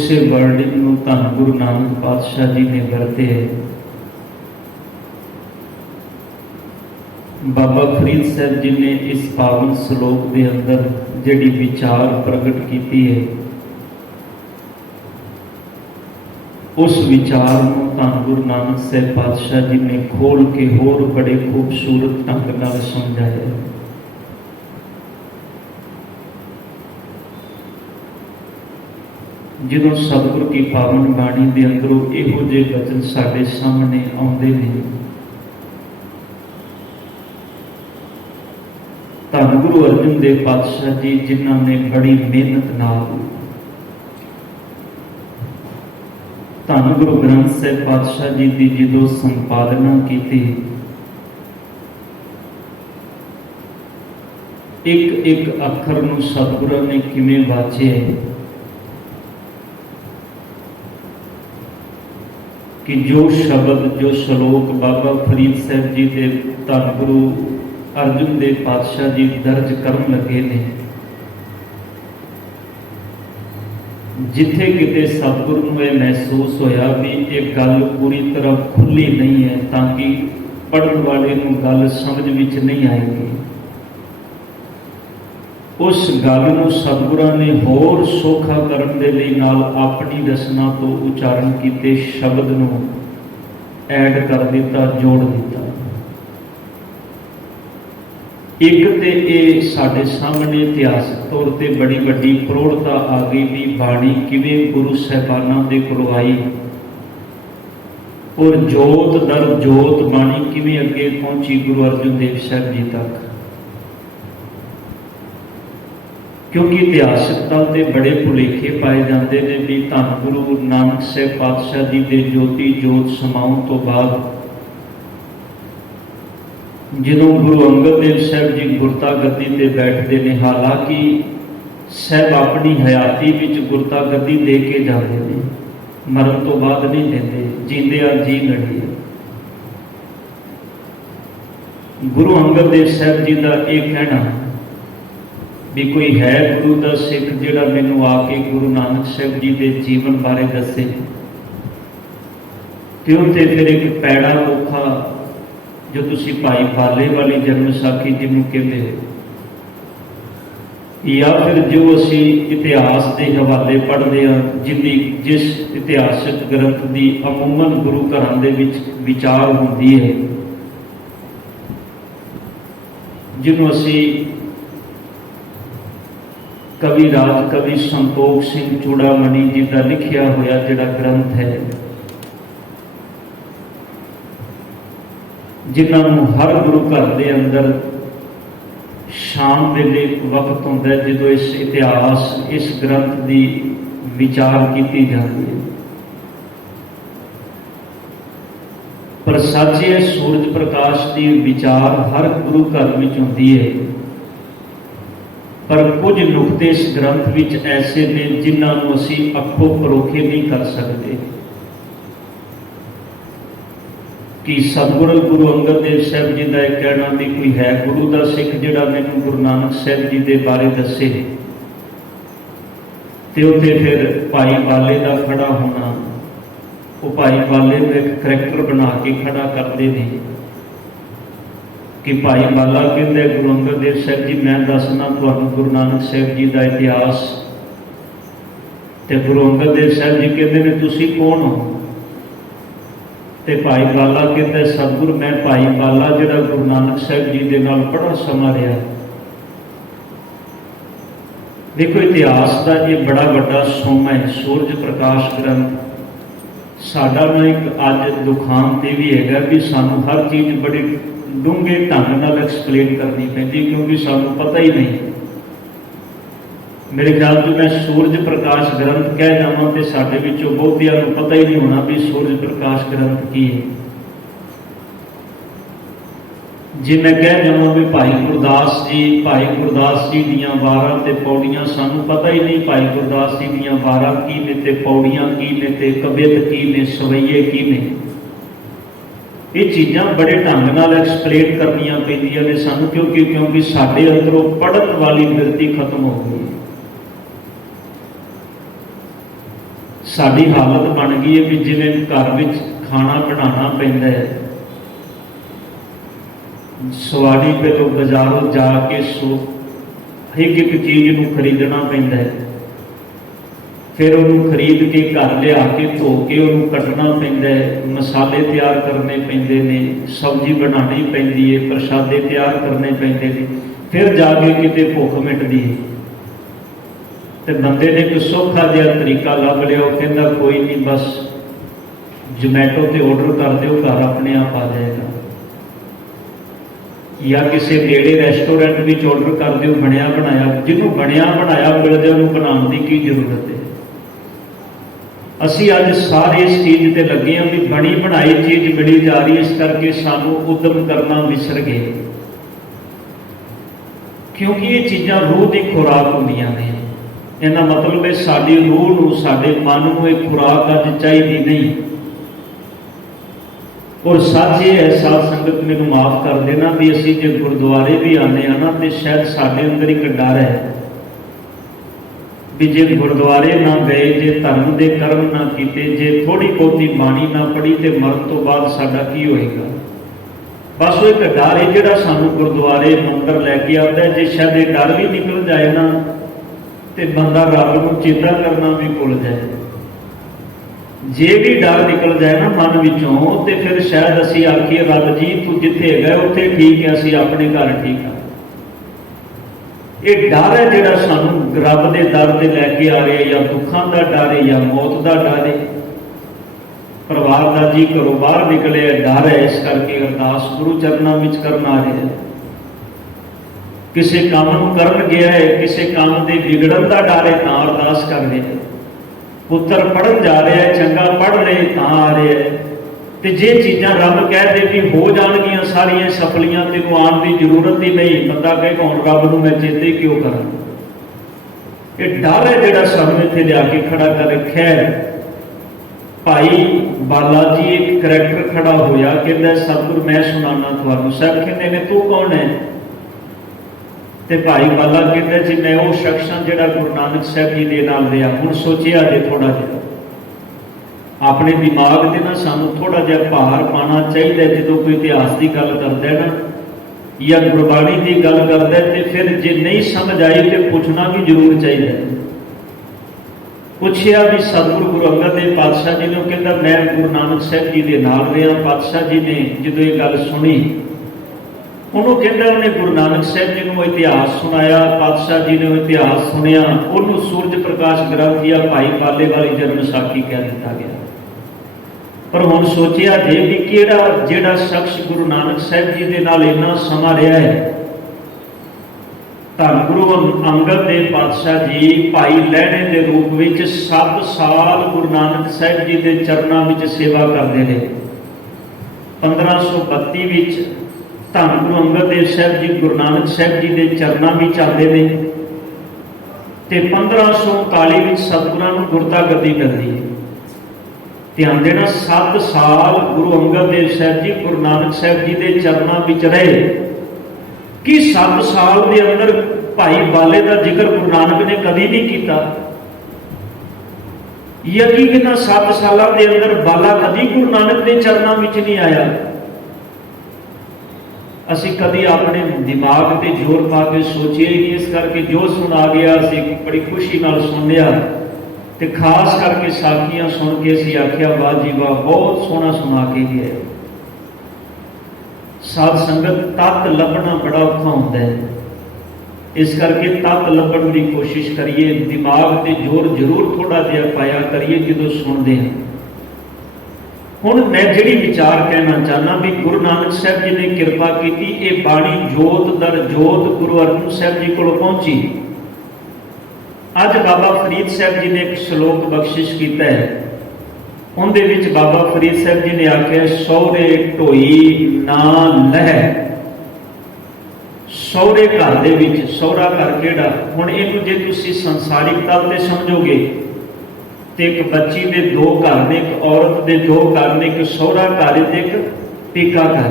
ਇਸੇ ਵਰਡਿੰਗ ਨੂੰ ਧੰਨ ਗੁਰੂ ਨਾਨਕ ਪਾਤਸ਼ਾਹ ਜੀ ਨੇ ਵਰਤੇ ਹੈ। ਬਾਬਾ ਫਰੀਦ ਸਾਹਿਬ ਜੀ ਨੇ ਇਸ ਪਾਵਨ ਸ਼ਲੋਕ ਦੇ ਅੰਦਰ ਜਿਹੜੀ ਵਿਚਾਰ ਪ੍ਰਗਟ ਕੀਤੀ ਹੈ, ਉਸ ਵਿਚਾਰ ਨੂੰ ਧੰਨ ਗੁਰੂ ਨਾਨਕ ਸਾਹਿਬ ਪਾਤਸ਼ਾਹ ਜੀ ਨੇ ਖੋਲ ਕੇ ਹੋਰ ਬੜੇ ਖੂਬਸੂਰਤ ਢੰਗ ਨਾਲ ਸਮਝਾਇਆ। ਜਦੋਂ ਸਤਿਗੁਰ ਕੀ ਪਾਵਨ ਬਾਣੀ ਦੇ ਅੰਦਰੋਂ ਇਹੋ ਜਿਹੇ ਬਚਨ ਸਾਡੇ ਸਾਹਮਣੇ ਆਉਂਦੇ ਨੇ, ਧੰਨ ਗੁਰੂ ਅਰਜਨ ਦੇਵ ਪਾਤਸ਼ਾਹ ਜੀ ਜਿਨ੍ਹਾਂ ਨੇ ਬੜੀ ਮਿਹਨਤ ਨਾਲ ਧੰਨ ਗੁਰੂ ਗ੍ਰੰਥ ਸਾਹਿਬ ਪਾਤਸ਼ਾਹ ਜੀ ਦੀ ਜਦੋਂ ਸੰਪਾਦਨਾ ਕੀਤੀ, ਇੱਕ ਇੱਕ ਅੱਖਰ ਨੂੰ ਸਤਿਗੁਰਾਂ ਨੇ ਕਿਵੇਂ ਵਾਚਿਆ ਕਿ ਜੋ ਸ਼ਬਦ ਜੋ ਸ਼ਲੋਕ ਬਾਬਾ ਫਰੀਦ ਸਾਹਿਬ ਜੀ ਦੇ ਧੰਨ ਗੁਰੂ ਅਰਜਨ ਦੇਵ ਪਾਤਸ਼ਾਹ ਜੀ ਦਰਜ ਕਰਨ ਲੱਗੇ ਨੇ, ਜਿੱਥੇ ਕਿਤੇ ਸਤਿਗੁਰੂ ਨੂੰ ਇਹ ਮਹਿਸੂਸ ਹੋਇਆ ਵੀ ਇਹ ਗੱਲ ਪੂਰੀ ਤਰ੍ਹਾਂ ਖੁੱਲੀ ਨਹੀਂ ਹੈ ਤਾਂ ਕਿ ਪੜ੍ਹਨ ਵਾਲੇ ਨੂੰ ਗੱਲ ਸਮਝ ਵਿੱਚ ਨਹੀਂ ਆਏਗੀ, ਉਸ ਗੱਲ ਨੂੰ ਸਤਿਗੁਰਾਂ ਨੇ ਹੋਰ ਸੌਖਾ ਕਰਨ ਦੇ ਲਈ ਨਾਲ ਆਪਣੀ ਰਸਨਾ ਤੋਂ ਉਚਾਰਨ ਕੀਤੇ ਸ਼ਬਦ ਨੂੰ ਐਡ ਕਰ ਦਿੱਤਾ, ਜੋੜ ਦਿੱਤਾ। ਇੱਕ ਤੇ ਇਹ ਸਾਡੇ ਸਾਹਮਣੇ ਇਤਿਹਾਸਕ ਤੌਰ ਤੇ ਬੜੀ ਵੱਡੀ ਪ੍ਰੋੜਤਾ ਆ ਗਈ ਵੀ ਬਾਣੀ ਕਿਵੇਂ ਗੁਰੂ ਸਾਹਿਬਾਨਾਂ ਦੇ ਕੋਲੋਂ ਆਈ, ਔਰ ਜੋਤ ਦਰ ਜੋਤ ਬਾਣੀ ਕਿਵੇਂ ਅੱਗੇ ਪਹੁੰਚੀ ਗੁਰੂ ਅਰਜਨ ਦੇਵ ਸਾਹਿਬ ਜੀ ਤੱਕ। ਕਿਉਂਕਿ ਇਤਿਹਾਸਕ ਤੌਰ ਤੇ ਬੜੇ ਭੁਲੇਖੇ ਪਾਏ ਜਾਂਦੇ ਨੇ ਵੀ ਧੰਨ ਗੁਰੂ ਨਾਨਕ ਸਾਹਿਬ ਪਾਤਸ਼ਾਹ ਜੀ ਦੇ ਜੋਤੀ ਜੋਤ ਸਮਾਉਣ ਤੋਂ ਬਾਅਦ ਜਦੋਂ ਗੁਰੂ ਅੰਗਦ ਦੇਵ ਸਾਹਿਬ ਜੀ ਗੁਰਤਾ ਗੱਦੀ ਤੇ ਬੈਠਦੇ ਨੇ, ਹਾਲਾਂਕਿ ਸਾਹਿਬ ਆਪਣੀ ਹਯਾਤੀ ਵਿੱਚ ਗੁਰਤਾ ਗੱਦੀ ਦੇ ਕੇ ਜਾਂਦੇ ਨੇ, ਮਰਨ ਤੋਂ ਬਾਅਦ ਨਹੀਂ ਦਿੰਦੇ, ਜੀਂਦਿਆਂ ਜੀ ਲੜੀ। ਗੁਰੂ ਅੰਗਦ ਦੇਵ ਸਾਹਿਬ ਜੀ ਦਾ ਇਹ ਕਹਿਣਾ ਵੀ ਕੋਈ ਹੈ ਗੁਰੂ ਦਾ ਸਿੱਖ ਜਿਹੜਾ ਮੈਨੂੰ ਆ ਕੇ ਗੁਰੂ ਨਾਨਕ ਸਾਹਿਬ ਜੀ ਦੇ ਜੀਵਨ ਬਾਰੇ ਦੱਸੇ, ਤੇ ਉੱਥੇ ਫਿਰ ਇੱਕ ਪੈੜਾ ਔਖਾ ਜੋ ਤੁਸੀਂ ਭਾਈ ਪਾਲੇ ਵਾਲੀ ਜਨਮ ਸਾਖੀ ਜਿਹਨੂੰ ਕਹਿੰਦੇ, ਜਾਂ ਫਿਰ ਜੋ ਅਸੀਂ ਇਤਿਹਾਸ ਦੇ ਹਵਾਲੇ ਪੜ੍ਹਦੇ ਹਾਂ, ਜਿਸ ਇਤਿਹਾਸਕ ਗ੍ਰੰਥ ਦੀ ਅਮੂਮਨ ਗੁਰੂ ਘਰਾਂ ਦੇ ਵਿੱਚ ਵਿਚਾਰ ਹੁੰਦੀ ਹੈ, ਜਿਹਨੂੰ ਅਸੀਂ ਕਵੀ ਰਾਜ ਕਵੀ ਸੰਤੋਖ ਸਿੰਘ ਚੂੜਾਮਣੀ ਜੀ ਦਾ ਲਿਖਿਆ ਹੋਇਆ ਜਿਹੜਾ ਗ੍ਰੰਥ ਹੈ, ਜਿਨ੍ਹਾਂ ਨੂੰ ਹਰ ਗੁਰੂ ਘਰ ਦੇ ਅੰਦਰ ਸ਼ਾਮ ਵੇਲੇ ਵਕਤ ਹੁੰਦਾ ਜਦੋਂ ਇਸ ਇਤਿਹਾਸ ਇਸ ਗ੍ਰੰਥ ਦੀ ਵਿਚਾਰ ਕੀਤੀ ਜਾਂਦੀ ਹੈ। ਪਰ ਸੱਚ ਇਹ ਸੂਰਜ ਪ੍ਰਕਾਸ਼ ਦੀ ਵਿਚਾਰ ਹਰ ਗੁਰੂ ਘਰ ਵਿੱਚ ਹੁੰਦੀ ਹੈ, ਪਰ ਕੁਝ ਨੁਕਤੇ ਇਸ ਗ੍ਰੰਥ ਵਿੱਚ ਐਸੇ ਨੇ ਜਿਨ੍ਹਾਂ ਨੂੰ ਅਸੀਂ ਅੱਖੋਂ ਪਰੋਖੇ ਨਹੀਂ ਕਰ ਸਕਦੇ ਕਿ ਸਤਿਗੁਰੂ ਗੁਰੂ ਅੰਗਦ ਦੇਵ ਸਾਹਿਬ ਜੀ ਦਾ ਇਹ ਕਹਿਣਾ ਵੀ ਕੋਈ ਹੈ ਗੁਰੂ ਦਾ ਸਿੱਖ ਜਿਹੜਾ ਮੈਨੂੰ ਗੁਰੂ ਨਾਨਕ ਸਾਹਿਬ ਜੀ ਦੇ ਬਾਰੇ ਦੱਸੇ, ਤੇ ਉੱਥੇ ਫਿਰ ਭਾਈ ਬਾਲੇ ਦਾ ਖੜਾ ਹੋਣਾ, ਉਹ ਭਾਈ ਬਾਲੇ ਨੂੰ ਇੱਕ ਕਰੈਕਟਰ ਬਣਾ ਕੇ ਖੜਾ ਕਰਦੇ ਨੇ ਕਿ ਭਾਈ ਬਾਲਾ ਕਹਿੰਦੇ ਗੁਰੂ ਅੰਗਦ ਦੇਵ ਸਾਹਿਬ ਜੀ ਮੈਂ ਦੱਸਣਾ ਤੁਹਾਨੂੰ ਗੁਰੂ ਨਾਨਕ ਸਾਹਿਬ ਜੀ ਦਾ ਇਤਿਹਾਸ, ਤੇ ਗੁਰੂ ਅੰਗਦ ਦੇਵ ਸਾਹਿਬ ਜੀ ਕਹਿੰਦੇ ਨੇ ਤੁਸੀਂ ਕੌਣ ਹੋ, ਤੇ ਭਾਈ ਬਾਲਾ ਕਹਿੰਦਾ ਸਤਿਗੁਰ ਮੈਂ ਭਾਈ ਬਾਲਾ ਜਿਹੜਾ ਗੁਰੂ ਨਾਨਕ ਸਾਹਿਬ ਜੀ ਦੇ ਨਾਲ ਬੜਾ ਸਮਾਂ ਰਿਹਾ। ਦੇਖੋ ਇਤਿਹਾਸ ਦਾ ਇਹ ਬੜਾ ਵੱਡਾ ਸੋਮਾ ਹੈ, ਸੂਰਜ ਪ੍ਰਕਾਸ਼ ਗ੍ਰੰਥ ਸਾਡਾ ਨਾ ਇੱਕ ਅੱਜ ਦੁਖਾਂਤ ਇਹ ਵੀ ਹੈਗਾ ਵੀ ਸਾਨੂੰ ਹਰ ਚੀਜ਼ ਬੜੀ ਡੂੰਘੇ ਢੰਗ ਨਾਲ ਐਕਸਪਲੇਨ ਕਰਨੀ ਪੈਂਦੀ, ਕਿਉਂਕਿ ਸਾਨੂੰ ਪਤਾ ਹੀ ਨਹੀਂ। ਮੇਰੇ ਖਿਆਲ ਤੋਂ ਮੈਂ ਸੂਰਜ ਪ੍ਰਕਾਸ਼ ਗ੍ਰੰਥ ਕਹਿ ਜਾਵਾਂ ਤੇ ਸਾਡੇ ਵਿੱਚੋਂ ਬਹੁਤਿਆਂ ਨੂੰ ਪਤਾ ਹੀ ਨਹੀਂ ਹੋਣਾ ਵੀ ਸੂਰਜ ਪ੍ਰਕਾਸ਼ ਗ੍ਰੰਥ ਕੀ ਹੈ। ਜੇ ਮੈਂ ਕਹਿ ਜਾਵਾਂ ਵੀ ਭਾਈ ਗੁਰਦਾਸ ਜੀ ਦੀਆਂ ਵਾਰਾਂ ਤੇ ਪੌੜੀਆਂ, ਸਾਨੂੰ ਪਤਾ ਹੀ ਨਹੀਂ ਭਾਈ ਗੁਰਦਾਸ ਜੀ ਦੀਆਂ ਵਾਰਾਂ ਕੀ ਨੇ ਤੇ ਪੌੜੀਆਂ ਕੀ ਨੇ ਤੇ ਕਵਿਤ ਕੀ ਨੇ, ਸਵਈਏ ਕੀ ਨੇ। ਇਹ ਚੀਜ਼ਾਂ ਬੜੇ ਢੰਗ ਨਾਲ ਐਕਸਪਲੇਨ ਕਰਨੀਆਂ ਪੈਂਦੀਆਂ ਨੇ ਸਾਨੂੰ, ਕਿਉਂਕਿ ਸਾਡੇ ਅੰਦਰੋਂ ਪੜ੍ਹਨ ਵਾਲੀ ਬਿਰਤੀ ਖਤਮ ਹੋ ਗਈ। साड़ी हालत बन गई है कि जिवें घर में खाना बनाना पैंदा है, सवारी पे तो बाजारों जाके एक एक चीज़ को खरीदना पैंदा है, फिर उन्होंने खरीद के घर लिया के धो के उन्होंने कटना पैंदा है, मसाले तैयार करने पैंदे ने, सब्जी बनानी पैंदी है, प्रसादे तैयार करने पैंदे ने, फिर जाके किते भुख मिटदी है। तो बंदे ने कोई सौखा जिहा तरीका लभ लिया, वो कहता कोई नहीं बस जोमैटो ते ऑर्डर कर दो, घर अपने आप आ जाएगा, या किसी नेड़े रेस्टोरेंट में ऑर्डर कर दो बनया बनाया। जिन्होंने बनया बनाया मिल जाए उन्होंने बनाने की की जरूरत है। असी अज सारे इस चीज़ से लगे हैं भी बनी बनाई चीज़ मिली जा रही है, इस करके सानू उद्यम करना विसर गए, क्योंकि ये चीज़ां रूह की खुराक होंदियां ने। इहदा मतलब है साडी रूह नूं साडे मन नूं एक खुराक अज चाहिदी नहीं। और सच ये है, साध संगत मैनूं माफ़ कर देना भी असीं जे गुरुद्वारे भी आने ना तो शायद साडे अंदर एक डर है भी जे गुरुद्वारे ना गए, जे धर्म के कर्म ना किए, जे थोड़ी बहुती बाणी ना पढ़ी तो मरण तो बाद साडा की होएगा। बस वो एक डर है जिहड़ा सानू गुरुद्वारे मंदिर लैके आता है। जे शायद ये डर भी निकल जाए ना तो बंदा रब नूं चेता करना भी भुल जाए। जे भी डर निकल जाए ना मन विचों तो फिर शायद असीं आखीए रब जी तू जिथे है उत्थे ठीक है, असीं अपने घर ठीक हाँ। ये डर है जिहड़ा सानू रब के दर से लैके आ रहा है, या दुखों का डर है या मौत का डर है। परिवार का जी घरों बाहर निकले डर है, इस करके अरदास गुरु चरणों में करन आ रहे हैं। किसी काम नूं करन गया है, किसी काम के बिगड़न का डर है तां अरदास कर रहे हैं। पुत्र पढ़न जा रहा है, चंगा पढ़ रहे तां आ रहे हैं। तो जे चीज़ां रब कह दे कि हो जाणगियां सारियां सफलियां, तेनों आउण की जरूरत ही नहीं, बंदा कहेगा हुण रब नूं मैं चेते क्यों करा। ये डर है जिहड़ा सानूं इत्थे लिया के खड़ा कर रखिया है। भाई बाला जी एक करैक्टर खड़ा होया, कहंदा सतगुर मैं सुनाना तुहानूं। साहब कहंदे ने तू कौन है? तो भाई बाला कहता जी मैं वो शख्स हाँ जिहड़ा गुरु नानक साहब जी के नाल रहा। हुण सोचिया जे थोड़ा जिहा अपने दिमाग से ना सानू थोड़ा जिहा भार पाना चाहिए। जो कोई इतिहास की गल करता है ना या गुरबाणी की गल करता है तो फिर जे नहीं समझ आई तो पूछना भी जरूर चाहिए। पूछया भी सतगुरु गुरु अंगद देव पातशाह जी ने, कहता मैं गुरु नानक साहब जी के नाल रहा। पातशाह जी ने जो ये गल सुनी उन्होंने कहता उन्हें गुरु नानक साहब जी को इतिहास सुनाया। पातशाह जी ने इतिहास सुनिया, उन्होंने सूरज प्रकाश ग्रंथ या भाई बाले वाली जन्म साखी कह दिता गया। पर हुण सोचिया जे भी किहड़ा जिहड़ा शख्स गुरु नानक साहब जी के नाल इन्ना समा रहा है। धन गुरु अंगद देव पातशाह जी भाई लहणे के रूप में 7 साल गुरु नानक साहब जी के चरणों में सेवा करते हैं। 1532 धन गुरु अंगद देव साहब जी गुरु नानक साहब जी के चरणों में आते हैं तो 1539 में सतगुरां नूं गुरता गद्दी मिलती है। ध्यान देना 7 साल गुरु अंगद देव साहब जी गुरु नानक साहब जी के चरणों में रहे कि 7 साल के अंदर भाई बाले का जिक्र गुरु नानक ने कभी नहीं किया। यकीन 7 साल के अंदर बाला कभी गुरु नानक के चरणों में नहीं आया। असी कभी अपने दिमाग से जोर पा के सोचिए ही नहीं, इस करके जो सुना गया असी बड़ी खुशी नाल सुन लिया। तो खास करके साखियां सुन के असी आख्या वाह जी वाह बहुत सोहना सुना के गया। साध संगत तत्त लभना बड़ा औखा होता है, इस करके तत्त लभण की कोशिश करिए। दिमाग से जोर जरूर थोड़ा जिहा पाया करिए जो सुनते हैं। हुण मैं जिहड़ी विचार कहना चाहना भी गुरु नानक साहब जी ने कृपा की, ये बाणी जोत दर जोत गुरु अर्जन साहब जी को पहुंची। अज बाबा फरीद साहब जी ने एक श्लोक बख्शिश किया है, उनदे विच बाबा फरीद साहब जी ने आख्या सौरे ढोई ना लह। सौरे घर दे विच सौरा घर केड़ा, हुण इहनूं जे तुसीं संसारिक तल ते समझोगे तो एक बच्ची के 2 घर ने, एक औरत के 2 घर ने, एक सौरा घर एक टीका घर।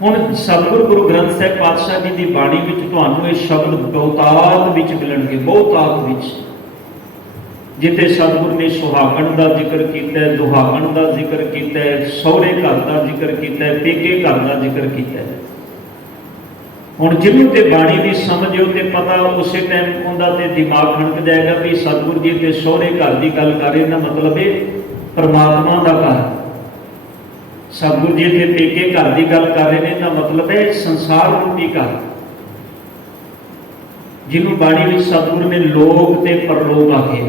हुण सतगुरु गुरु ग्रंथ साहिब पातशाह जी की बाणी में तुहानूं ये शब्द बहुतात विच मिलणगे, बहुतात विच। जिथे सतगुरु ने सुहागण का जिक्र किया, दुहागण का जिक्र किया, सहुरे घर का जिक्र किया, पेके घर का जिक्र किया। हुण जिन्हों ते बाणी की समझ हो तो पता उस टाइम उनका तो दिमाग खड़क जाएगा भी सतगुरु जी के सहुरे घर की गल कर रहे ना, मतलब है परमात्मा का घर। सतगुरु जी के पेके घर की गल कर रहे हैं ना, मतलब है संसार रूपी घर, जिन्हों बाणी में सतगुरु ने लोक ते परलोक आखे।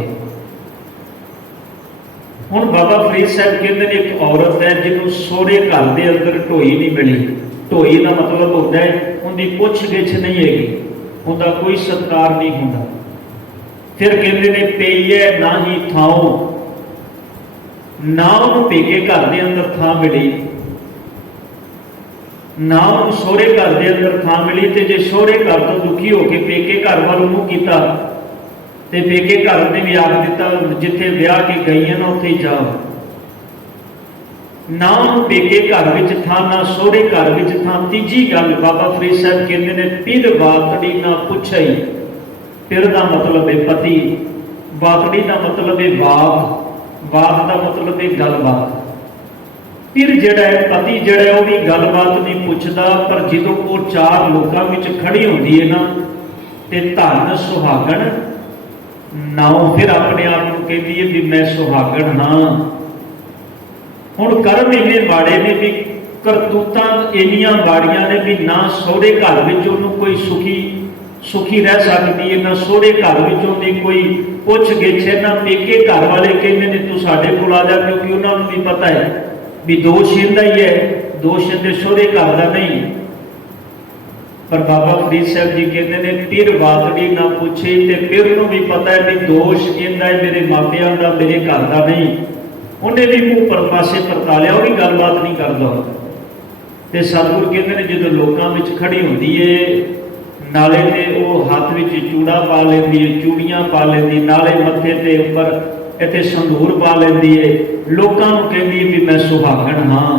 हुण बाबा फरीद साहब कहते हैं एक औरत है जिन्होंने सोहरे घर के अंदर ढोई नहीं मिली। ढोई का मतलब होता है उनकी पुछ गिछ नहीं हैगी, उनका कोई सत्कार नहीं होता। फिर कहते हैं पेईए ना ही थाओ, ना उन्होंने पेके घर के अंदर थां मिली, ना उन्होंने सोहरे घर के अंदर थां मिली। तो जे सोहरे घर तो दुखी होकर पेके घर वाल मुँह किया ते पेके घर ने भी आख दिता जिथे ब्याह के गई है ना उत्थे जाओ। ना पेके घर विच था ना सोहरे घर विच था। तीजी गल बाबा फरीद साहब कहते हैं पिर बातड़ी ना पुछई। पिर का मतलब है पति, बातड़ी का मतलब है बात, बात का मतलब है गलबात। पिर जिहड़ा है पति जिहड़ा है वह भी गलबात नहीं पुछदा, पर जो वो चार लोगों में खड़ी होती है ना ते धन सुहागण नाओ फिर अपने आप को कहती है भी मैं सुहागण हाँ। हुण कर्म इन्ने माड़े ने भी करतूतां इन्नियां माड़ियां ने भी ना सोहरे घर विच उहनूं कोई सुखी रह सकती है, ना सोहरे घर विच उहदी कोई पुछ गिछ है, ना पेके घर वाले कहते हैं तू साडे कोल आ जा, क्योंकि उन्होंने भी पता है भी दोष इहदा ही है, दोष इहदे सोहरे घर का नहीं। पर बाबा फरीद साहब जी कहते हैं पिर बातड़ी ना पूछे, तो पिर नूं भी पता है भी दोष इहदा है मेरे मापियां का, मेरे घर का नहीं। उन्हें भी मुँह पर पासे परता लिया, वह भी गलबात नहीं करता। तो सतगुरु कहते हैं जो लोगों में खड़ी होती है नाले ते वो हाथ में चूड़ा पा लेती है, चूड़ियां पा लेती, नाले मत्थे ते उपर इत्थे संदूर पा लेती है, लोगों को कहती है भी मैं सुहागण हाँ।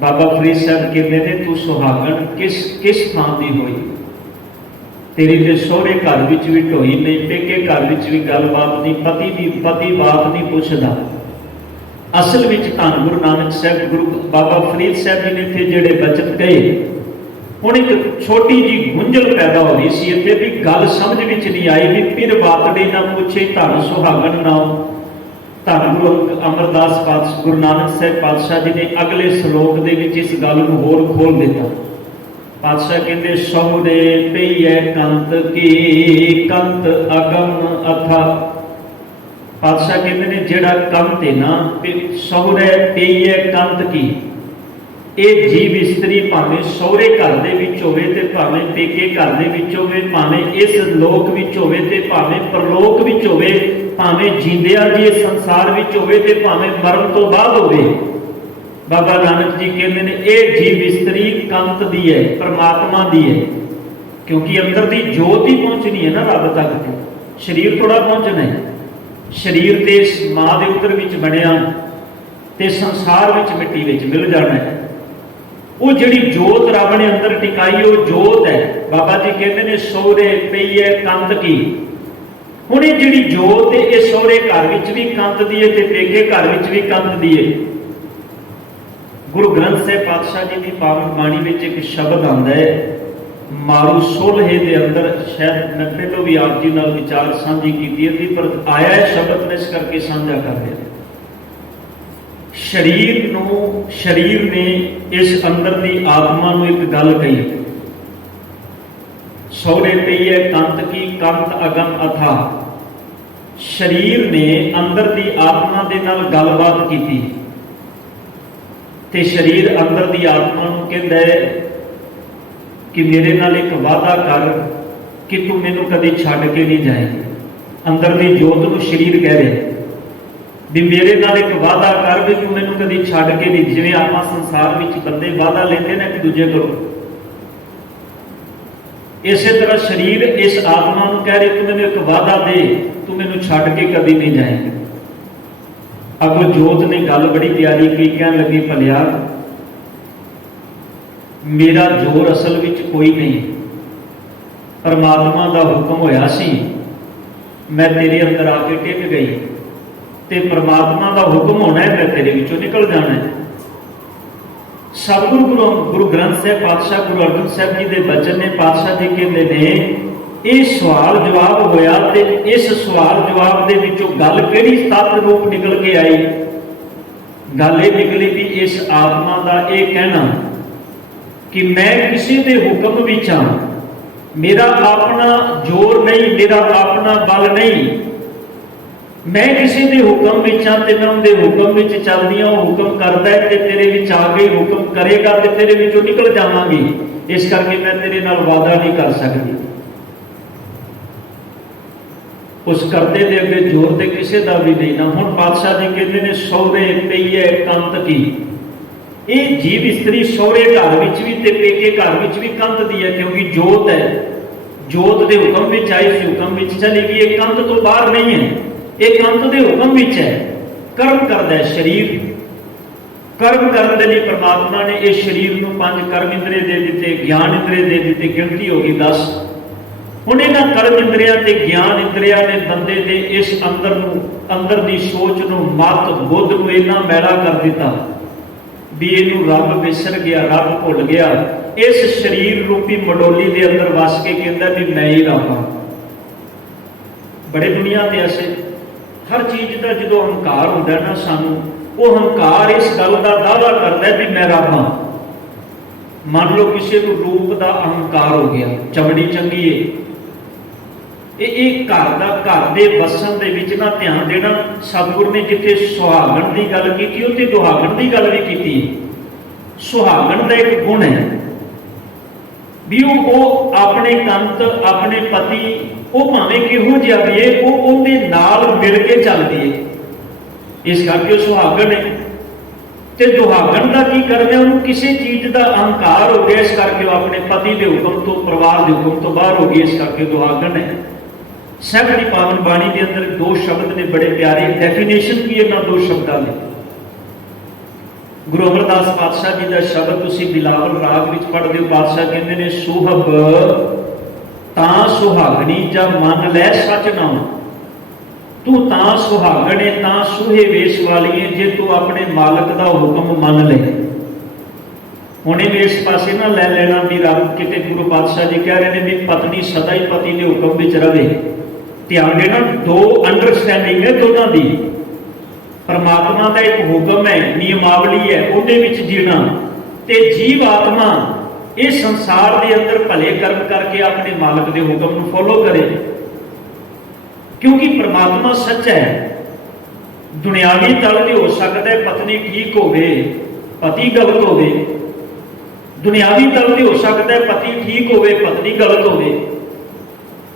बाबा फरीद साहब कहते हैं तू सुहागण किस थां दी होई, तेरी ते सोहरे घर विच भी ढोई नहीं, पेके घर विच भी गलबात नहीं, पति बात नहीं पुछदा। असल विच धन गुरु नानक साहब गुरु बाबा फरीद साहब जी ने इत्थे जिहड़े बचन कहे, हुण एक छोटी जी गुंझल पैदा हो रही सी इत्थे भी गल समझ विच नहीं आई भी पिर बातड़ी ना पूछे धन सुहागण नाओ। धन गुरु अमरदास गुरु नानक साहब पातशाह जी ने अगले श्लोक दे विच इस गल नूं होर खोल दिता। पातशाह कहते सहुरे पईए कंत की कंत अगम अथा। पातशाह कहते ने जिहड़ा कंत है ना सहुरे पईए कंत की, ਇਹ जीव इस्तरी भावें सहुरे घर दे विच होवे ते भावें पेके घर दे विच होवे, भावें इस लोक विच होवे ते भावें परलोक विच होवे, भावें जींदियां जी इस संसार विच होवे ते भावें मरण तो बाद होवे। बाबा नानक जी कहते हैं यह जीव इस्तरी कंत दी है, परमात्मा दी है, क्योंकि अंदर दी जोत ही पहुंचनी है ना रब तक, शरीर थोड़ा पहुंचना है। शरीर ते इस मां दे उदर विच बनिया ते संसार विच मिट्टी विच मिल जाना है। वो जिहड़ी जोत रब ने अंदर टिकाई वो जोत है। बाबा जी कहते हैं सोहरे पईए कंत की। हुण ये जिहड़ी जोत है ये सोहरे घर विच भी कंत दी है ते पेके घर विच भी कंत दी है। गुरु ग्रंथ साहिब पातशाह जी की पावन बाणी में एक शब्द आता है मारू सोलहे के अंदर, शायद मैं पहलों भी आप जी नाल विचार साझी की थी, पर आया है शब्द में इस करके साझा कर रहे हैं। शरीर ने इस अंदर की आत्मा नूं एक गल कही, सहुरे पईए कंत की कंत अगम अथा। शरीर ने अंदर की आत्मा के नाल गलबात की ते शरीर अंदर की आत्मा नूं कहंदा है कि मेरे नाल एक वादा कर कि तू मैनू कभी छड्ड के नहीं जाएगी। अंदर की जोत नूं शरीर कह रहे भी मेरे नाल एक वादा कर भी तू मैनू कभी छड्ड के नहीं, जिवें आपां संसार विच बंदे वादा लेंदे ने एक दूजे कोलों, इस तरह शरीर इस आत्मा नूं कह रहे तू मैनू एक वादा दे, तू मैनू छड्ड के कभी नहीं जाएगी। अगों जोत ने गल बड़ी प्यारी की, कहन लगी भलिया मेरा जोर असल विच कोई नहीं, परमात्मा का हुक्म होया सी मैं तेरे अंदर आके टिक गई, ते परमात्मा का हुक्म होना है, मैं तेरे विचों निकल जाना है। सतगुरु गुरु ग्रंथ साहिब पातशाह गुरु अर्जन साहब जी के बचन ने, पातशाह जी कहते ने ये सवाल जवाब होया, ते इस सवाल जवाब दे विचों गल किहड़ी तत्त रूप निकल के आई? गल ये निकली भी इस आत्मा का यह कहना कि मैं किसी के हुक्म विच हां, मेरा अपना जोर नहीं, मेरा अपना बल नहीं, मैं किसी के हुक्म विच हां ते मैं उहदे हुक्म विच चलदी हां, हुक्म करदा है ते तेरे विच आ के हुक्म करेगा ते तेरे विचों निकल जावांगी, इस करके मैं तेरे नाल वादा नहीं कर सकती। उस करते दे अगे जोर ते किसी का भी नहीं ना। हुण पातशाह जी कहते हैं सौरे पई है कंत की, ये जीव स्त्री सौरे घर विच भी ते पेके घर विच भी कंत दी है, क्योंकि जोत है, जोत के हुक्म विच आई सी, हुक्म विच चली गई, ये कंत तो बाहर नहीं है, ये कंत के हुक्म विच है। कर्म करता है शरीर, कर्म करने के लिए परमात्मा ने इस शरीर को 5 कर्म इंद्रिय दे दिते, ज्ञान इंद्रिय दे दिते, गिनती हो गई 10। हुण इन्हां कर्म इंद्रियां ते ज्ञान इंद्रियां ने बंदे दे इस अंदर दी सोच नूं, मत बुद्ध नूं इन्ना मैला कर दिता भी इनू रब विसर गया, रब भुल गया। इस शरीर रूपी मडोली के अंदर वस के कहता भी मैं ही रब हां। बड़े दुनिया ते ऐसे हर चीज का जो हंकार होंदा ना, सानू वो हंकार इस गल का दावा करता है भी मैं रब हां। मान लो किसी को रूप का अहंकार हो गया, चमड़ी चंगी है, घर का घर के वसन के विच ना ध्यान देना। सतगुरु ने जिथे सुहागण की गल की, उत्थे दुहागण की गल भी की। सुहागण का एक गुण है भी वो अपने कंत, अपने पति, वो भावें किहो जिहा भी है, वो उहदे नाल मिल के चलदी है, इस करके सुहागण है। ते दुहागण का की करना, उन्होंने किसी चीज का अहंकार हो गया, इस करके वो अपने पति के हुक्म तो, परिवार के हुक्म तो बाहर हो गई, इस करके दुहागण है। सैकड़ी पावन बाणी के अंदर 2 शब्द ने बड़े प्यारे, डेफिनेशन भी इन्होंने 2 शब्दों ने। गुरु अमरदास पातशाह जी का शब्द तुसीं बिलावल राग विच पढ़दे हो, पातशाह कहते हैं सुहब तां सुहागणी जा मन लै सच नाम, तू तां सुहागण है, तां सूहे वेश वाली है, जे तू अपने मालक का हुक्म मन ले। हुण इस पासे ना लै लेना भी रब किते गुरु पातशाह जी कह रहे हैं भी पत्नी सदा ही पति के हुक्म विच रहे। ध्यान देना, 2 अंडरस्टैंडिंग है दोनों की। परमात्मा का एक हुक्म है, नियमावली है, उहदे विच जीना, ते जीव आत्मा इस संसार के अंदर भले कर्म करके अपने मालक के हुक्म को फॉलो करे, क्योंकि परमात्मा सच है। दुनियावी तल ते हो सकता है पत्नी ठीक होवे, पति गलत होवे, दुनियावी तल ते हो सकता है पति ठीक होवे, पत्नी गलत होवे।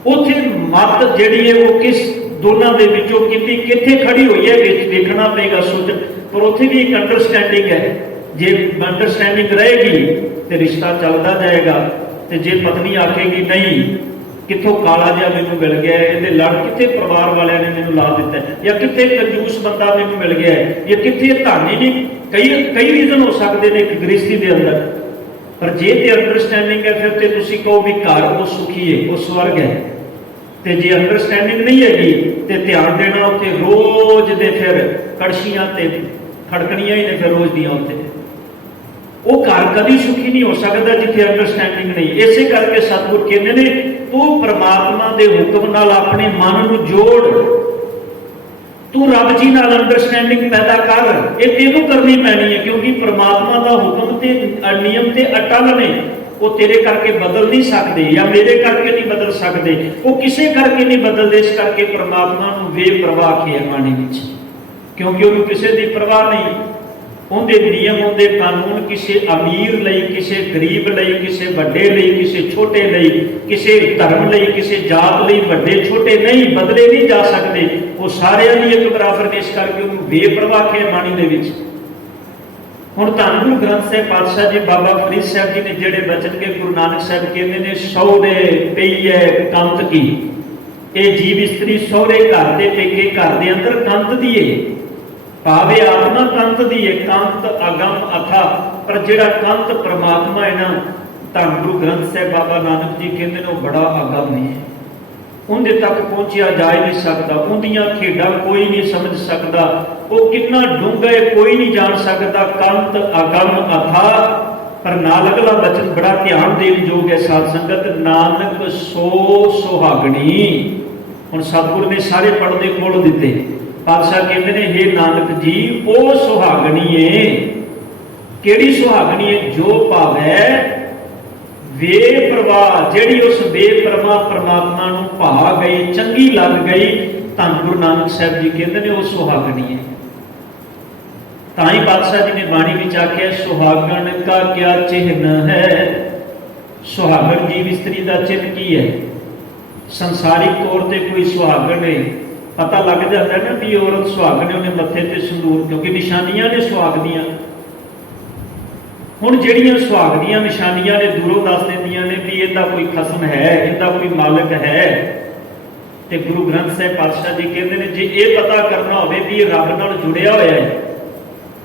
उत्थे मत जिहड़ी है वो किस दोनों के विचों कित्थे खड़ी हुई है देखना पेगा, सोच। पर उत्थे भी एक अंडरस्टैंडिंग है, जे अंडरस्टैंडिंग रहेगी तो रिश्ता चलता जाएगा। तो जे पत्नी आखेगी नहीं कितों काला जिहा मैनूं मिल गया है, ये लड़ कितने परिवार वालियां ने मैनूं ला दिता है, या कितने कंजूस बंदा मैनूं मिल गया है, या कितने धानी नहीं, कई रीजन हो सकते हैं एक गृहस्थी के अंदर। पर जे ते अंडरस्टैंडिंग है फिर तो तुसीं कहो भी घर वो सुखी है, वो स्वर्ग है। तो जे अंडरस्टैंडिंग नहीं हैगी तो ध्यान देना, उत्थे रोज दे फिर कड़छियां ते खड़कनियां ही ने फिर रोज दियां, उत्थे वो घर कभी सुखी नहीं हो सकता जिथे अंडरस्टैंडिंग नहीं। इसे करके सतगुर कहते ने तू परमात्मा के हुक्म नाल अपने मन को जोड़, तू रब जी नाल अंडरस्टैंडिंग पैदा कर, ये तेनों करनी पैनी है, क्योंकि परमात्मा का हुक्म ते नियम ते अटल ने, वो तेरे करके बदल नहीं सकते या मेरे करके नहीं बदल सकते, वो किसी करके नहीं बदलते। इस करके परमात्मा को बेप्रवाह किया बाणी विच, क्योंकि उन्होंने किसी की परवाह नहीं। उनके नियम, उनके कानून किसी अमीर लई, किसी गरीब लई, किसी वड्डे लई, किसी छोटे लई, किसी धर्म लई, किसी जात लई वड्डे छोटे नहीं बदले नहीं जा सकते, वो सारे एक बराबर ने। इस करके उन्होंने बेप्रवाह किया बाणी दे विच। हुण धन गुरु ग्रंथ साहिब पातशाह जी बाबा फरीद साहब जी ने जेड़े बचन के गुरु नानक साहब कहते हैं सौरे पईए कंत की, ये जीव स्त्री सौरे घर के पेके घर के अंदर कंत दी है, भावे आत्मा कंत दी है। कंत अगम अथा, पर जेड़ा कंत परमात्मा है ना, धन गुरु ग्रंथ साहिब बाबा नानक जी कहते हैं वो बड़ा अगम है, ਉਹਦੇ ਤੱਕ ਪਹੁੰਚਿਆ ਜਾ ਹੀ ਨਹੀਂ ਸਕਦਾ, ਉਹਦੀਆਂ ਖੇਡਾਂ ਕੋਈ ਨਹੀਂ ਸਮਝ ਸਕਦਾ, ਉਹ ਕਿੰਨਾ ਡੂੰਘਾ ਹੈ ਕੋਈ ਨਹੀਂ ਜਾਣ ਸਕਦਾ। ਕੰਤ ਅਗਮ ਅਥਾ, ਪਰ ਨਾਲ ਅਗਲਾ ਬਚਨ ਬੜਾ ਧਿਆਨ ਦੇਣ ਯੋਗ ਹੈ ਸਾਧ ਸੰਗਤ। ਨਾਨਕ ਸੋ ਸੁਹਾਗਣੀ। ਹੁਣ ਸਤਿਗੁਰ ਨੇ ਸਾਰੇ ਪੜ੍ਹਦੇ ਖੋਲ ਦਿੱਤੇ। ਪਾਤਸ਼ਾਹ ਕਹਿੰਦੇ ਨੇ ਹੇ ਨਾਨਕ ਜੀ ਉਹ ਸੁਹਾਗਣੀ ਏ। ਕਿਹੜੀ ਸੁਹਾਗਣੀ ਹੈ? ਜੋ ਭਾਵੈ ਬੇਪਰਵਾਹ, ਜਿਹੜੀ ਉਸ ਬੇਪਰਵਾਹ ਪ੍ਰਮਾਤਮਾ ਨੂੰ ਭਾ ਗਈ, ਚੰਗੀ ਲੱਗ ਗਈ। ਧੰਨ ਗੁਰੂ ਨਾਨਕ ਸਾਹਿਬ ਜੀ ਕਹਿੰਦੇ ਨੇ ਉਹ ਸੁਹਾਗਣੀ ਹੈ। ਤਾਂ ਹੀ ਪਾਤਸ਼ਾਹ ਜੀ ਨੇ ਬਾਣੀ ਵਿੱਚ ਆਖਿਆ ਸੁਹਾਗਣ ਕਾ ਕਿਆ ਚਿੰਨ ਹੈ। ਸੁਹਾਗਣ ਜੀਵ ਇਸਤਰੀ ਦਾ ਚਿੰਨ ਕੀ ਹੈ? ਸੰਸਾਰਿਕ ਤੌਰ ਤੇ ਕੋਈ ਸੁਹਾਗਣ ਹੈ, ਪਤਾ ਲੱਗ ਜਾਂਦਾ ਨਾ ਵੀ ਔਰਤ ਸੁਹਾਗਣ ਹੈ, ਉਹਨੇ ਮੱਥੇ ਤੇ ਸੰਦੂਰ, ਕਿਉਂਕਿ ਨਿਸ਼ਾਨੀਆਂ ਨੇ ਸੁਹਾਗ ਦੀਆਂ। ਹੁਣ ਜਿਹੜੀਆਂ ਸੁਹਾਗ ਦੀਆਂ ਨਿਸ਼ਾਨੀਆਂ ਨੇ ਦੂਰੋਂ ਦੱਸ ਦਿੰਦੀਆਂ ਨੇ ਵੀ ਇਹਦਾ ਕੋਈ ਖਸਮ ਹੈ, ਇਹਦਾ ਕੋਈ ਮਾਲਕ ਹੈ। ਤੇ ਗੁਰੂ ਗ੍ਰੰਥ ਸਾਹਿਬ ਪਾਤਸ਼ਾਹ ਜੀ ਕਹਿੰਦੇ ਨੇ ਜੇ ਇਹ ਪਤਾ ਕਰਨਾ ਹੋਵੇ ਵੀ ਇਹ ਰੱਬ ਨਾਲ ਜੁੜਿਆ ਹੋਇਆ ਹੈ,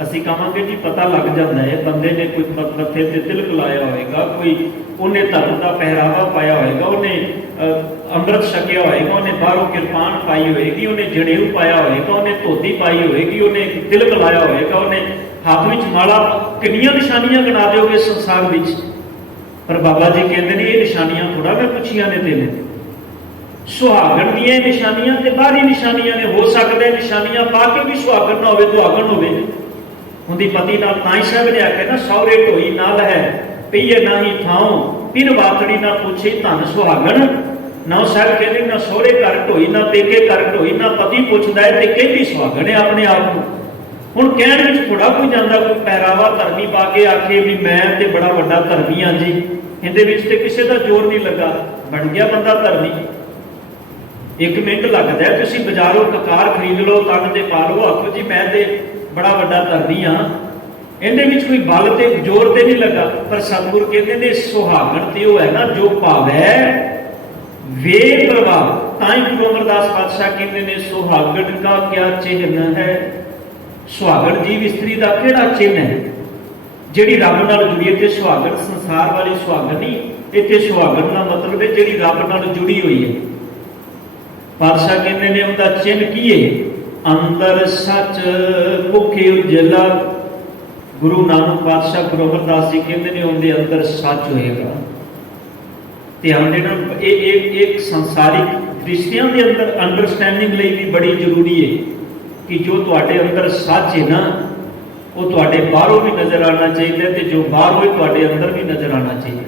ਅਸੀਂ ਕਹਾਂਗੇ ਜੀ ਪਤਾ ਲੱਗ ਜਾਂਦਾ ਹੈ। ਬੰਦੇ ਨੇ ਕੋਈ ਮੱਥੇ ਤੇ ਤਿਲਕ ਲਾਇਆ ਹੋਏਗਾ, ਕੋਈ ਉਹਨੇ ਧਰਮ ਦਾ ਪਹਿਰਾਵਾ ਪਾਇਆ ਹੋਏਗਾ, ਉਹਨੇ ਅੰਮ੍ਰਿਤ ਛਕਿਆ ਹੋਏਗਾ, ਉਹਨੇ ਬਾਹਰੋਂ ਕਿਰਪਾਨ ਪਾਈ ਹੋਏਗੀ, ਉਹਨੇ ਜੜੇਊ ਪਾਇਆ ਹੋਏਗਾ, ਉਹਨੇ ਧੋਤੀ ਪਾਈ ਹੋਏਗੀ, ਉਹਨੇ ਤਿਲਕ ਲਾਇਆ ਹੋਏਗਾ, ਉਹਨੇ ਹੱਥ ਵਿੱਚ ਮਾਲਾ। ਕਿੰਨੀਆਂ ਨਿਸ਼ਾਨੀਆਂ ਗਿਣਾ ਦਿਓਗੇ ਸੰਸਾਰ ਵਿੱਚ, ਪਰ ਬਾਬਾ ਜੀ ਕਹਿੰਦੇ ਨੇ ਇਹ ਨਿਸ਼ਾਨੀਆਂ ਥੋੜਾ ਮੈਂ ਪੁੱਛੀਆਂ ਨੇ ਤੈਨੂੰ। ਸੁਹਾਗਣ ਦੀਆਂ ਨਿਸ਼ਾਨੀਆਂ ਤੇ ਬਾਹਰੀ ਨਿਸ਼ਾਨੀਆਂ ਨੇ। ਹੋ ਸਕਦਾ ਨਿਸ਼ਾਨੀਆਂ ਪਾ ਕੇ ਵੀ ਸੁਹਾਗਣ ਨਾ ਹੋਵੇ, ਦੁਹਾਗਣ ਹੋਵੇ। ਹੁੰਦੀ ਪਤੀ ਨਾਲ ਤਾਂ ਹੀ ਸਾਹਿਬ ਨੇ ਆਖਿਆ ਨਾ ਸਹੁਰੇ ਢੋਈ ਨਾਲ ਹੈ ਪਈਏ ਨਾ ਹੀ ਥਾਉ, ਪਿਰ ਵਾਤੜੀ ਨਾ ਪੁੱਛੇ ਧਨ ਸੁਹਾਗਣ। ਨਾ ਸਾਹਿਬ ਕਹਿੰਦੇ ਨਾ ਸਹੁਰੇ ਘਰ ਢੋਈ, ਨਾ ਪੇਕੇ ਘਰ ਢੋਈ, ਨਾ ਪਤੀ ਪੁੱਛਦਾ ਹੈ ਤੇ ਕਹਿੰਦੀ ਸੁਹਾਗਣ ਹੈ ਆਪਣੇ ਆਪ ਨੂੰ। ਹੁਣ ਕਹਿਣ ਵਿੱਚ ਥੋੜਾ ਕੋਈ ਜਾਂਦਾ, ਕੋਈ ਪਹਿਰਾਵਾ ਧਰਮੀ ਪਾ ਕੇ ਆਖੇ ਵੀ ਮੈਂ ਤੇ ਬੜਾ ਵੱਡਾ ਧਰਮੀ ਹਾਂ ਜੀ, ਇਹਦੇ ਵਿੱਚ ਤੇ ਕਿਸੇ ਦਾ ਜ਼ੋਰ ਨਹੀਂ ਲੱਗਾ, ਬਣ ਗਿਆ ਬੰਦਾ ਧਰਮੀ। 1 ਮਿੰਟ ਲੱਗਦਾ, ਤੁਸੀਂ ਬਾਜ਼ਾਰੋਂ ਕਕਾਰ ਖਰੀਦ ਲਓ, ਤਨ ਤੇ ਪਾ ਲਓ, ਆਖੋ ਜੀ ਮੈਂ ਤੇ ਬੜਾ ਵੱਡਾ ਧਰਮੀ ਹਾਂ, ਇਹਦੇ ਵਿੱਚ ਕੋਈ ਬਲ ਤੇ ਜ਼ੋਰ ਤੇ ਨਹੀਂ ਲੱਗਾ। ਪਰ ਸਤਿਗੁਰ ਕਹਿੰਦੇ ਨੇ ਸੁਹਾਗਣ ਤੇ ਉਹ ਹੈ ਨਾ ਜੋ ਭਾਵੈ ਬੇਪਰਵਾਹ। ਤਾਂ ਹੀ ਗੁਰੂ ਅਮਰਦਾਸ ਪਾਤਸ਼ਾਹ ਕਹਿੰਦੇ ਨੇ ਸੁਹਾਗਣ ਕਾ ਕਿਆ ਚਿੰਨ ਹੈ। ਸੁਹਾਗਣ ਜੀਵ ਇਸਤਰੀ ਦਾ ਕਿਹੜਾ ਚਿੰਨ ਹੈ? ਜਿਹੜੀ ਰੱਬ ਨਾਲ ਜੁੜੀ ਹੈ। ਤੇ ਸੁਹਾਗਣ ਸੰਸਾਰ ਵਾਲੀ ਸੁਹਾਗਣ ਨਹੀਂ, ਇੱਥੇ ਸੁਹਾਗਣ ਦਾ ਮਤਲਬ ਹੈ ਜਿਹੜੀ ਰੱਬ ਨਾਲ ਜੁੜੀ ਹੋਈ ਹੈ। ਪਾਤਸ਼ਾਹ ਕਹਿੰਦੇ ਨੇ ਉਹਦਾ ਚਿੰਨ ਕੀ ਹੈ? ਅੰਦਰ ਸੱਚ ਮੁਖ ਉਜਲਾ। ਗੁਰੂ ਨਾਨਕ ਪਾਤਸ਼ਾਹ ਗੁਰੂ ਅਮਰਦਾਸ ਜੀ ਕਹਿੰਦੇ ਨੇ ਉਹਦੇ ਅੰਦਰ ਸੱਚ ਹੋਏਗਾ। ਧਿਆਨ ਦੇਣਾ, ਇਹ ਇੱਕ ਸੰਸਾਰਿਕ ਰਿਸ਼ਤਿਆਂ ਦੇ ਅੰਦਰ ਅੰਡਰਸਟੈਂਡਿੰਗ ਲਈ ਵੀ ਬੜੀ ਜ਼ਰੂਰੀ ਹੈ ਕਿ ਜੋ ਤੁਹਾਡੇ ਅੰਦਰ ਸੱਚ ਹੈ ਨਾ ਉਹ ਤੁਹਾਡੇ ਬਾਹਰੋਂ ਵੀ ਨਜ਼ਰ ਆਉਣਾ ਚਾਹੀਦਾ ਤੇ ਜੋ ਬਾਹਰੋਂ ਤੁਹਾਡੇ ਅੰਦਰ ਵੀ ਨਜ਼ਰ ਆਉਣਾ ਚਾਹੀਦਾ।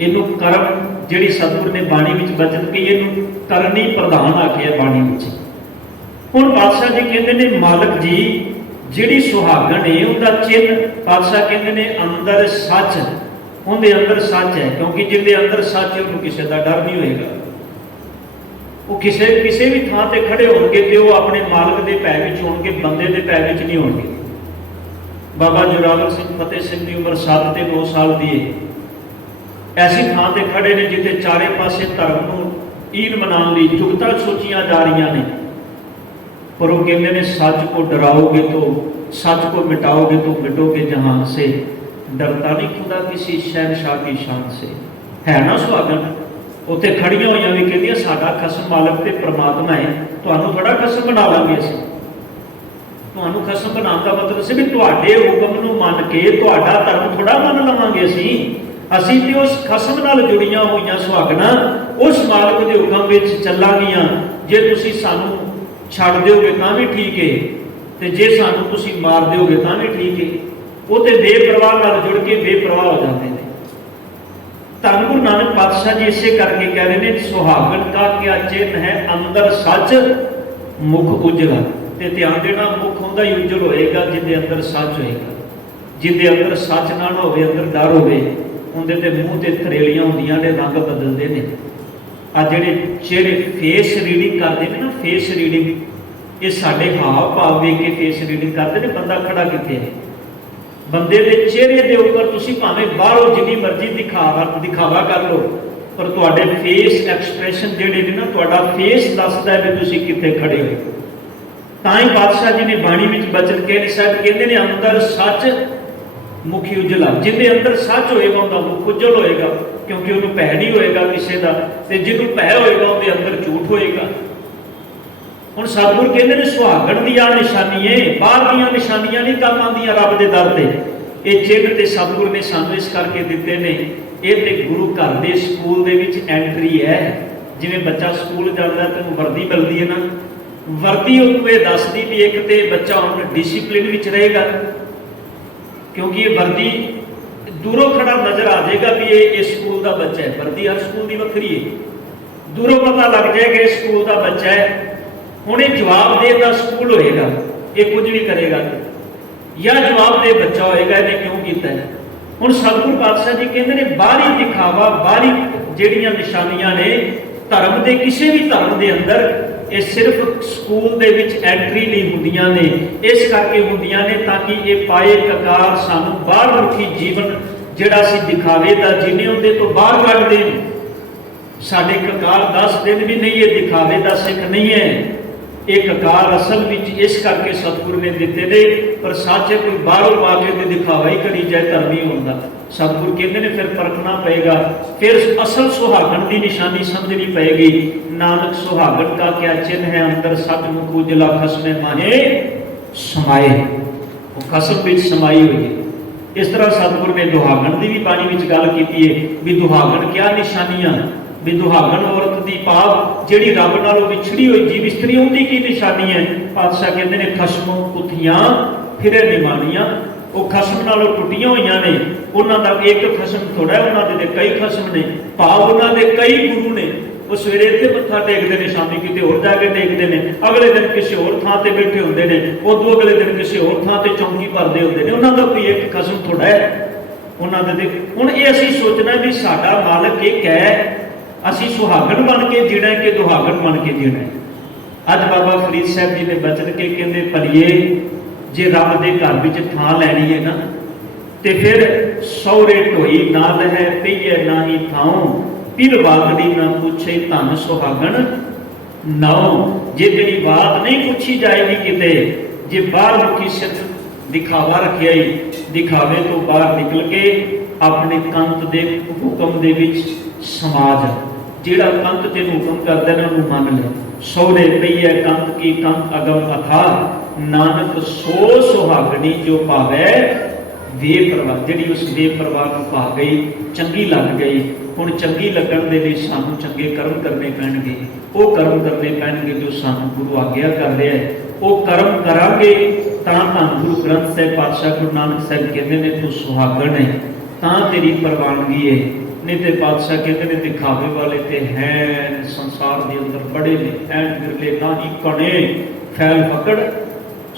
ਇਹਨੂੰ ਕਰਮ, ਜਿਹੜੀ ਸਤਿਗੁਰ ਨੇ ਬਾਣੀ ਵਿੱਚ ਬਚਨ ਕਹੀ, ਇਹਨੂੰ ਕਰਨੀ ਪ੍ਰਧਾਨ ਆਖਿਆ ਬਾਣੀ ਵਿੱਚ। ਹੁਣ ਪਾਤਸ਼ਾਹ ਜੀ ਕਹਿੰਦੇ ਨੇ ਮਾਲਕ ਜੀ ਜਿਹੜੀ ਸੁਹਾਗਣ ਹੈ ਉਹਦਾ ਚਿੰਨ, ਪਾਤਸ਼ਾਹ ਕਹਿੰਦੇ ਨੇ ਅੰਦਰ ਸੱਚ, ਉਹਦੇ ਅੰਦਰ ਸੱਚ ਹੈ। ਕਿਉਂਕਿ ਜਿਹਦੇ ਅੰਦਰ ਸੱਚ ਹੈ ਉਹਨੂੰ ਕਿਸੇ ਦਾ ਡਰ ਨਹੀਂ ਹੋਏਗਾ। ਉਹ ਕਿਸੇ ਵੀ ਥਾਂ ਤੇ ਖੜੇ ਹੋਣਗੇ ਤੇ ਉਹ ਆਪਣੇ ਮਾਲਕ ਦੇ ਭੈ ਵਿੱਚ ਹੋਣਗੇ, ਬੰਦੇ ਦੇ ਭੈ ਵਿੱਚ ਨਹੀਂ ਹੋਣਗੇ। ਬਾਬਾ ਜੋਰਾਵਰ ਸਿੰਘ ਫਤਿਹ ਸਿੰਘ ਦੀ ਉਮਰ 7 ਤੇ 9 ਸਾਲ ਦੀ ਹੈ। ਐਸੀ ਥਾਂ ਤੇ ਖੜੇ ਨੇ ਜਿੱਥੇ ਚਾਰੇ ਪਾਸੇ ਧਰਮ ਨੂੰ ਈਨ ਮਨਾਉਣ ਲਈ ਜੁਗਤਾਂ ਸੋਚੀਆਂ ਜਾ ਰਹੀਆਂ ਨੇ। पर वो कहते हैं सच को डराओगे तो, सच को मिटाओगे तो मिटोगे जहान से, डरता नहीं खुदा किसी शहनशाह की शान से। है ना सुहागन उत्थे खड़ियां हुई भी कहदियां साडा खसम मालक ते परमात्मा है, तुहानू थोड़ा खसम बना लांगे असीं। तुहानू खसम बनाउण दा मतलब सी भी तुहाडे हुक्म नूं मन के तुहाडा धर्म थोड़ा मन लवांगे असीं। असीं ते उस खसम नाल जुड़ियां होईयां सुहागणां उस मालक दे हुक्म विच चलांगीआं। जे तुसीं सानू छड़ दोगे तां भी ठीक है, ते जे सानू तुसीं मार दोगे तां भी ठीक है। वो तो बेपरवाह नाल जुड़ के बेपरवाह हो जाते हैं। धन गुरु नानक पातशाह जी इसे करके कह रहे हैं सुहागन का क्या चिन्ह है? अंदर सच मुख उजला। ते ध्यान देना, मुख उहदा ही उजल होएगा जिहदे अंदर सच होएगा। जिहदे अंदर सच ना होवे, अंदर डर होवे, उहदे ते मूँह ते थरेलियां हुंदियां ने, रंग बदलते हैं। आ जिहड़े चेहरे फेस रीडिंग करते हैं ना, फेस रीडिंग, ये साडे हाव भाव वेख के फेस रीडिंग करते हैं। बंदा खड़ा कित्थे है, बंदे के चेहरे के उपर तुसीं भावें बाहरों जिन्नी मर्जी दिखावा कर लो, पर तुहाडे फेस एक्सप्रैशन जिहड़े ने ना, तुहाडा फेस दसदा है भी तुसीं कित्थे खड़े हो। तां ही पातशाह जी ने बाणी विच बचन कहे साहब कहंदे ने अंदर सच मुखी उजला। जिहदे अंदर सच होएगा उहदा मुख उजल होएगा। क्योंकि उन्होंने भै नहीं होएगा किसी का, तो जिन्होंने भै होएगा उनके अंदर झूठ होएगा। हुण सतगुर कहते हैं सुहागण दी आ निशानी है, बाहर दी निशानियां नहीं काम आंदियां रब दे दर ते। ये चिन्ह ते सतगुर ने सानू इस करके दिते ने, ये ते गुरु घर दे स्कूल दे विच एंट्री है। जिवें बच्चा स्कूल जाता है तो वर्दी मिलती है ना, वर्दी उन्होंने ये दसदी भी एक तो बच्चा हुण डिसिपलिन विच रहेगा, क्योंकि ये वर्दी दूरों खड़ा नजर आ जाएगा भी ये स्कूल का बच्चा है। वर्दी हर स्कूल की वक्री है, दूरों पता लग जाएगा ये स्कूल का बच्चा है। हुण ये जवाब देगा स्कूल होएगा, ये कुछ भी करेगा, या जवाब दे बच्चा होएगा इन्हें क्यों किया है। हुण सतगुर पातशाह जी कहते हैं बाहरी दिखावा, बाहरी जिहड़ियां निशानियां ने धर्म के किसी भी धर्म के अंदर ये सिर्फ स्कूल दे विच एंट्री नहीं हुंदियां ने, इस करके हुंदियां ने ताकि ये पाए ककार सानू बाहर मुखी जीवन जिहड़ा असीं दिखावे दा जीने उहदे तो बाहर कढ देण। साडे ककार 10 दिन भी नहीं, ये दिखावे दा सिख नहीं है। ये ककार असल विच इस करके सतगुर ने दिते ने, पर सच है कोई बाहरों आके ते दिखावा ही करी जाए धर्मी होंदा। सतगुर कहते हैं फिर परखना पड़ेगा, फिर असल सुहागण की निशानी समझनी पड़ेगी। नानक सुहागण का क्या चिन्ह है, अंदर सतमुख उजला खसमे माहे समाए, वो खसम विच समाई हुई है। इस तरह सतगुर ने दुहागण की भी बाणी विच गल की है भी दुहागण क्या निशानियां, भी दुहागण औरत की पाप जिहड़ी रब नालों विछड़ी हुई जीव इस्त्री उनकी की निशानी है। पातशाह कहते हैं खसमों पुथियां फिरे निमानियां, वो खसम नालों टुटियां हुई ने, उन्होंने का एक खसम थोड़ा है, उन्होंने कई खसम ने, भाव उन्होंने कई गुरु ने। वो सवेरे इत्थे मत्था टेकते हैं, शामी किते होर जाके टेकते हैं, अगले दिन किसी होर थां ते बैठे होंदे ने, उदों अगले दिन किसी होर थां ते चौंकी भरदे होंदे ने, उन्होंने कोई एक खसम थोड़ा है उन्होंने। हुण ये असीं सोचना भी साडा मालक एक है, असीं सुहागण बन के जीना है कि दुहागण बन के जीना है। अज बाबा फरीद साहब जी ने बचन के कहते भलिए जे रब के घर विच थां लैनी है ना, तो फिर सौरे ढोई ना लहै पईए ना ही थाओ, फिर वागड़ी ना पूछे धन सुहागण नाओ। जे तेरी बात नहीं पूछी जाएगी किते, जे बाहर मुखी सिर्फ दिखावा रखिया ही, दिखावे तो बाहर निकल के अपने कंत दे हुक्म दे विच समा जा। जिहड़ा कंत तेन हुक्म करदा ना उहनूं मन ले। सौरे पईए कंत की कंत अगम अथा, नानक सो सुहागणी जो पावै बेपरवाह। जिहड़ी उस बेपरवाह नूं पा गई, चंगी लग गई। हुण चंगी लगण दे लई सानूं चंगे कर्म करने पैणगे, वो कर्म करने पैणगे जो सानूं गुरु आग्या कर रहा है। वो कर्म करांगे तां धन गुरु ग्रंथ साहिब पातशाह गुरु नानक साहिब कहते ने तू सुहागण है तां तेरी प्रवानगी है। नहीं तो पातशाह कहते हैं दिखावे वाले तो हैं संसार के अंदर बड़े ने, ऐन बिरले ना ही कणे फैल पकड़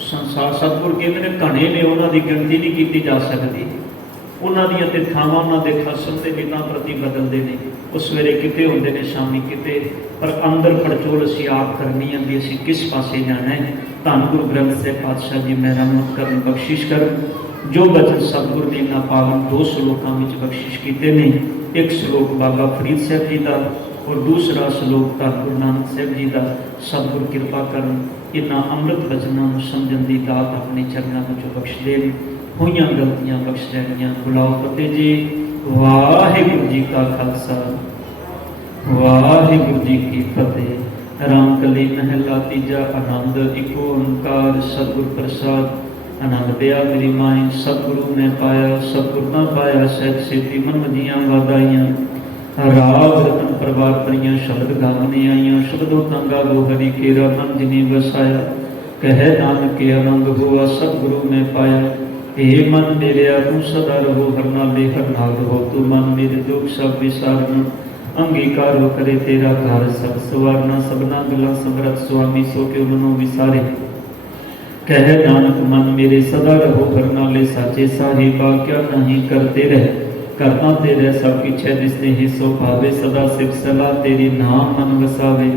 संसार। सतगुर कहते हैं घने ने, उन्होंने गिनती नहीं की जा सकती। उन्होंने तो थावां उन्होंने खसम के बिना प्रति बदलते हैं। वो सवेरे किते होंदे ने, शामी किते, पर अंदर पड़चोल असीं आप करनी है भी असीं किस पासे जाना है। धन गुरु ग्रंथ साहिब पातशाह जी मेहरबान कर बख्शिश कर। जो बचन सतगुर ने इन्हां पावन 2 श्लोकों में बख्शिश किए ने, एक श्लोक बाबा फरीद साहब जी का और दूसरा श्लोक धन गुरु नानक साहब जी का। सतगुर कृपा कर इन्हां अमृत वचनों को समझण की दात अपने चरणों में बख्श देन। होइयां गलतियां बख्श देनियां। बुलाओ फतेह जी। वाहिगुरू जी का खालसा, वाहिगुरू जी की फतेह। रामकली महला तीजा। आनंद इको ओंकार सतगुर प्रसाद। आनंद दिया मेरी माई सतगुरु ने पाया, सतगुर ना पाया सहज सेती मन मजियां वादाइयां। राग रतन प्रभात परियां शब्द गावने आईयां। शब्दों तंगा गो हरि केरा मन जिनी बसाया। कह नानक के अमंग हुआ सतगुरु ने पाया। हे मन मेरे तू सदा रहो हर नाले हर नाल रहो। तू मन मेरे दुख सब विसारना। अंगीकार हो करे तेरा घर सब सवारना। सबना गला समरथ स्वामी सो के मनो विसारे। कह नानक मन मेरे सदा रहो हर नाले साचे साहिबा। क्या नहीं करते रह करना तेरे सब किछ है जिसने ही सो पावे। सदा सिर्फ सलाह तेरी नाम मन वसावे।